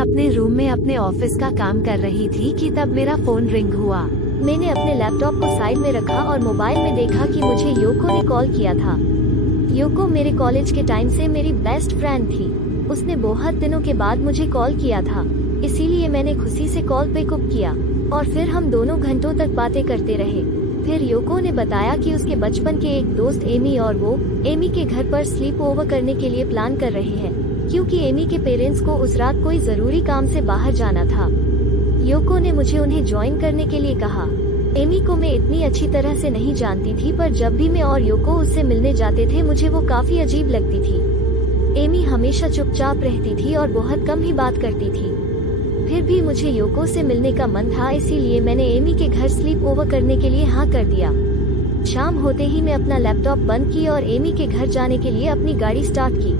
अपने रूम में अपने ऑफिस का काम कर रही थी कि तब मेरा फोन रिंग हुआ। मैंने अपने लैपटॉप को साइड में रखा और मोबाइल में देखा कि मुझे योको ने कॉल किया था। योको मेरे कॉलेज के टाइम से मेरी बेस्ट फ्रेंड थी। उसने बहुत दिनों के बाद मुझे कॉल किया था, इसीलिए मैंने खुशी से कॉल पिकअप किया और फिर हम दोनों घंटों तक बातें करते रहे। फिर योको ने बताया कि उसके बचपन के एक दोस्त एमी और वो एमी के घर पर स्लीप ओवर करने के लिए प्लान कर रहे हैं, क्योंकि एमी के पेरेंट्स को उस रात कोई जरूरी काम से बाहर जाना था। योको ने मुझे उन्हें ज्वाइन करने के लिए कहा। एमी को मैं इतनी अच्छी तरह से नहीं जानती थी, पर जब भी मैं और योको उससे मिलने जाते थे मुझे वो काफी अजीब लगती थी। एमी हमेशा चुपचाप रहती थी और बहुत कम ही बात करती थी। फिर भी मुझे योको से मिलने का मन था, इसीलिए मैंने एमी के घर स्लीप ओवर करने के लिए हाँ कर दिया। शाम होते ही मैं अपना लैपटॉप बंद की और एमी के घर जाने के लिए अपनी गाड़ी स्टार्ट की।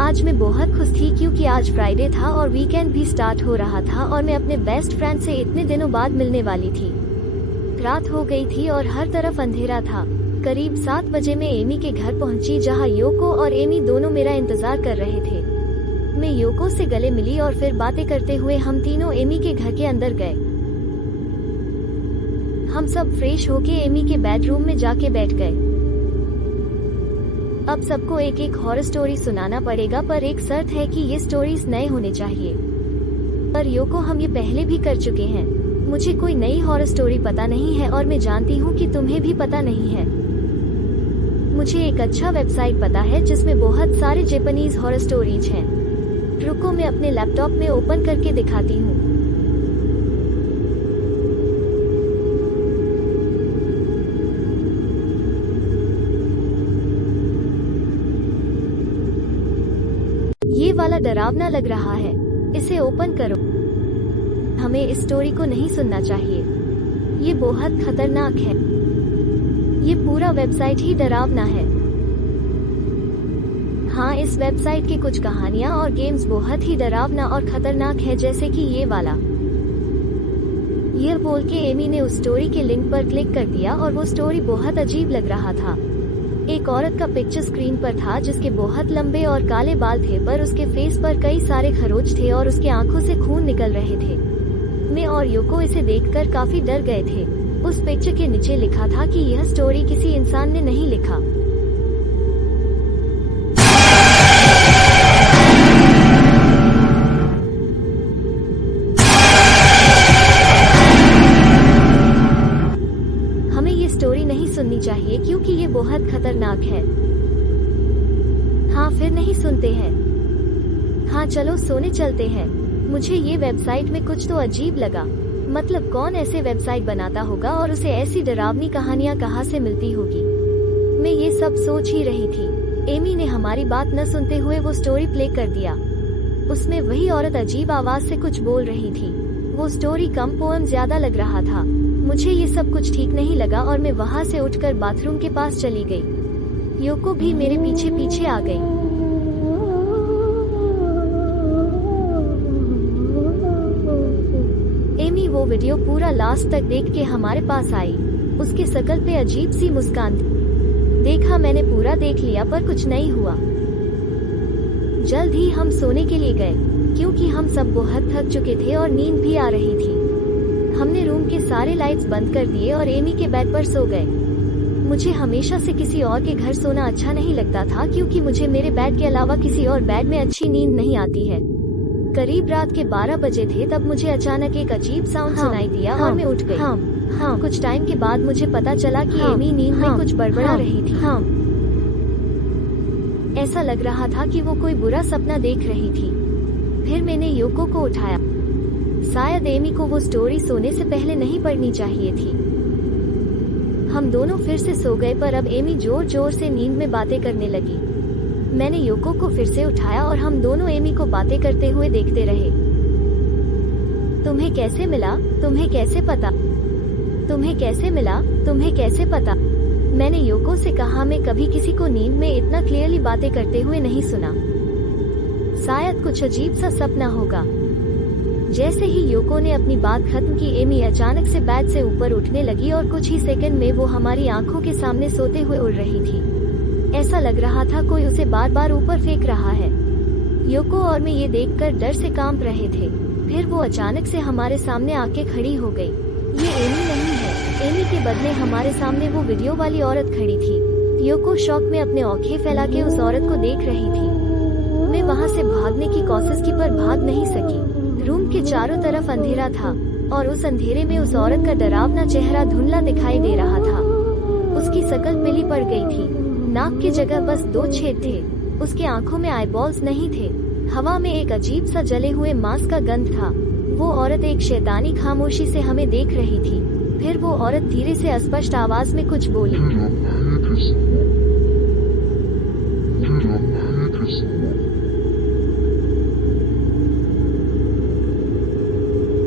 आज मैं बहुत खुश थी क्योंकि आज फ्राइडे था और वीकेंड भी स्टार्ट हो रहा था और मैं अपने बेस्ट फ्रेंड से इतने दिनों बाद मिलने वाली थी। रात हो गई थी और हर तरफ अंधेरा था। करीब 7 बजे मैं एमी के घर पहुंची, जहां योको और एमी दोनों मेरा इंतजार कर रहे थे। मैं योको से गले मिली और फिर बातें करते हुए हम तीनों एमी के घर के अंदर गए। हम सब फ्रेश होके एमी के बेडरूम में जाके बैठ गए। अब सबको एक एक हॉरर स्टोरी सुनाना पड़ेगा, पर एक शर्त है कि ये स्टोरीज नए होने चाहिए। पर योको, हम ये पहले भी कर चुके हैं। मुझे कोई नई हॉरर स्टोरी पता नहीं है और मैं जानती हूँ कि तुम्हें भी पता नहीं है। मुझे एक अच्छा वेबसाइट पता है जिसमें बहुत सारे जापानीज हॉरर स्टोरीज हैं। रुको, मैं अपने लैपटॉप में ओपन करके दिखाती हूँ। ये वाला डरावना लग रहा है, इसे ओपन करो। हमें इस स्टोरी को नहीं सुनना चाहिए, ये बहुत खतरनाक है। ये पूरा वेबसाइट ही डरावना है। हाँ, इस वेबसाइट की कुछ कहानियाँ और गेम्स बहुत ही डरावना और खतरनाक है, जैसे कि ये वाला। ये बोल के एमी ने उस स्टोरी के लिंक पर क्लिक कर दिया और वो स्टोरी बहुत अजीब लग रहा था। एक औरत का पिक्चर स्क्रीन पर था जिसके बहुत लंबे और काले बाल थे, पर उसके फेस पर कई सारे खरोच थे और उसके आंखों से खून निकल रहे थे। मैं और योको इसे देखकर काफी डर गए थे। उस पिक्चर के नीचे लिखा था कि यह स्टोरी किसी इंसान ने नहीं लिखा। हमें ये स्टोरी नहीं सुननी चाहिए क्योंकि ये बहुत खतरनाक है। हाँ, फिर नहीं सुनते हैं। हाँ, चलो सोने चलते हैं। मुझे ये वेबसाइट में कुछ तो अजीब लगा। मतलब कौन ऐसे वेबसाइट बनाता होगा और उसे ऐसी डरावनी कहानियाँ कहाँ से मिलती होगी। मैं ये सब सोच ही रही थी। एमी ने हमारी बात न सुनते हुए वो स्टोरी प्ले कर दिया। उसमें वही औरत अजीब आवाज से कुछ बोल रही थी। वो स्टोरी कम पोएम ज्यादा लग रहा था। मुझे ये सब कुछ ठीक नहीं लगा और मैं वहाँ से उठकर बाथरूम के पास चली गई। योको भी मेरे पीछे पीछे आ गई। एमी वो वीडियो पूरा लास्ट तक देख के हमारे पास आई। उसके शकल पे अजीब सी मुस्कान थी। देखा, मैंने पूरा देख लिया पर कुछ नहीं हुआ। जल्द ही हम सोने के लिए गए क्योंकि हम सब बहुत थक चुके थे और नींद भी आ रही थी। हमने रूम के सारे लाइट्स बंद कर दिए और एमी के बेड पर सो गए। मुझे हमेशा से किसी और के घर सोना अच्छा नहीं लगता था क्योंकि मुझे मेरे बेड के अलावा किसी और बेड में अच्छी नींद नहीं आती है। करीब रात के 12 बजे थे, तब मुझे अचानक एक अजीब साउंड सुनाई दिया और मैं उठ गई। कुछ टाइम के बाद मुझे पता चला कि एमी नींद में कुछ बड़बड़ा रही थी। ऐसा लग रहा था कि वो कोई बुरा सपना देख रही थी। फिर मैंने योको को उठाया। शायद एमी को वो स्टोरी सोने से पहले नहीं पढ़नी चाहिए थी। हम दोनों फिर से सो गए, पर अब एमी जोर जोर से नींद में बातें करने लगी। मैंने योको को फिर से उठाया और हम दोनों एमी को बातें करते हुए देखते रहे। तुम्हें कैसे मिला? तुम्हें कैसे पता? तुम्हें कैसे मिला? तुम्हें कैसे पता? मैंने योको से कहा, मैं कभी किसी को नींद में इतना क्लियरली बातें करते हुए नहीं सुना। शायद कुछ अजीब सा सपना होगा। जैसे ही योको ने अपनी बात खत्म की, एमी अचानक से बेड से ऊपर उठने लगी और कुछ ही सेकंड में वो हमारी आंखों के सामने सोते हुए उड़ रही थी। ऐसा लग रहा था कोई उसे बार बार ऊपर फेंक रहा है। योको और मैं ये देखकर डर से कांप रहे थे। फिर वो अचानक से हमारे सामने आके खड़ी हो गई। ये एमी नहीं है। एमी के बदले हमारे सामने वो वीडियो वाली औरत खड़ी थी। योको शॉक में अपने आंखें फैला के उस औरत को देख रही थी। मैं वहाँ से भागने की कोशिश की पर भाग नहीं सकी। रूम के चारों तरफ अंधेरा था और उस अंधेरे में उस औरत का डरावना चेहरा धुंधला दिखाई दे रहा था। उसकी शक्ल पीली पड़ गई थी। नाक की जगह बस 2 छेद थे। उसके आंखों में आईबॉल्स नहीं थे। हवा में एक अजीब सा जले हुए मांस का गंध था। वो औरत एक शैतानी खामोशी से हमें देख रही थी। फिर वो औरत धीरे से अस्पष्ट आवाज में कुछ बोली।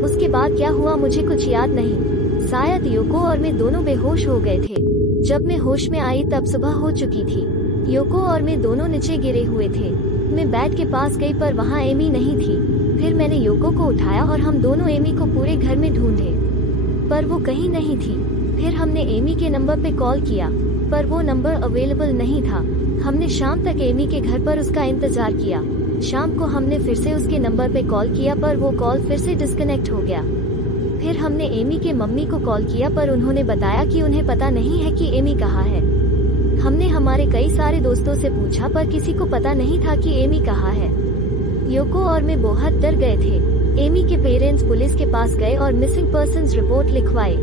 उसके बाद क्या हुआ मुझे कुछ याद नहीं। शायद योको और मैं दोनों बेहोश हो गए थे। जब मैं होश में आई तब सुबह हो चुकी थी। योको और मैं दोनों नीचे गिरे हुए थे। मैं बेड के पास गई पर वहाँ एमी नहीं थी। फिर मैंने योको को उठाया और हम दोनों एमी को पूरे घर में ढूंढे पर वो कहीं नहीं थी। फिर हमने एमी के नंबर पे कॉल किया पर वो नंबर अवेलेबल नहीं था। हमने शाम तक एमी के घर पर उसका इंतजार किया। शाम को हमने फिर से उसके नंबर पे कॉल किया पर वो कॉल फिर से डिस्कनेक्ट हो गया। फिर हमने एमी के मम्मी को कॉल किया पर उन्होंने बताया कि उन्हें पता नहीं है कि एमी कहाँ है। हमने हमारे कई सारे दोस्तों से पूछा पर किसी को पता नहीं था कि एमी कहाँ है। योको और मैं बहुत डर गए थे। एमी के पेरेंट्स पुलिस के पास गए और मिसिंग पर्संस रिपोर्ट लिखवाए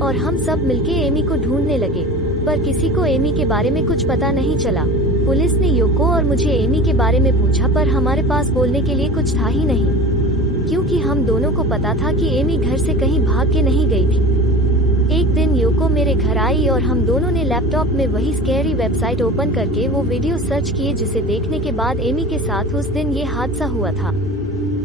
और हम सब मिलके एमी को ढूंढने लगे पर किसी को एमी के बारे में कुछ पता नहीं चला। पुलिस ने योको और मुझे एमी के बारे में पूछा पर हमारे पास बोलने के लिए कुछ था ही नहीं, क्योंकि हम दोनों को पता था कि एमी घर से कहीं भाग के नहीं गई थी। एक दिन योको मेरे घर आई और हम दोनों ने लैपटॉप में वही स्कैरी वेबसाइट ओपन करके वो वीडियो सर्च किए जिसे देखने के बाद एमी के साथ उस दिन ये हादसा हुआ था।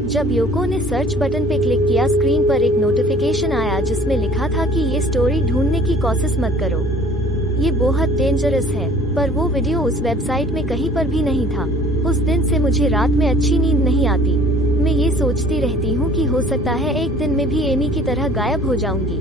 जब योको ने सर्च बटन पे क्लिक किया स्क्रीन पर एक नोटिफिकेशन आया जिसमें लिखा था कि ये स्टोरी ढूंढने की कोशिश मत करो, ये बहुत डेंजरस है। पर वो वीडियो उस वेबसाइट में कहीं पर भी नहीं था। उस दिन से मुझे रात में अच्छी नींद नहीं आती। मैं ये सोचती रहती हूँ कि हो सकता है एक दिन मैं भी एमी की तरह गायब हो जाऊंगी।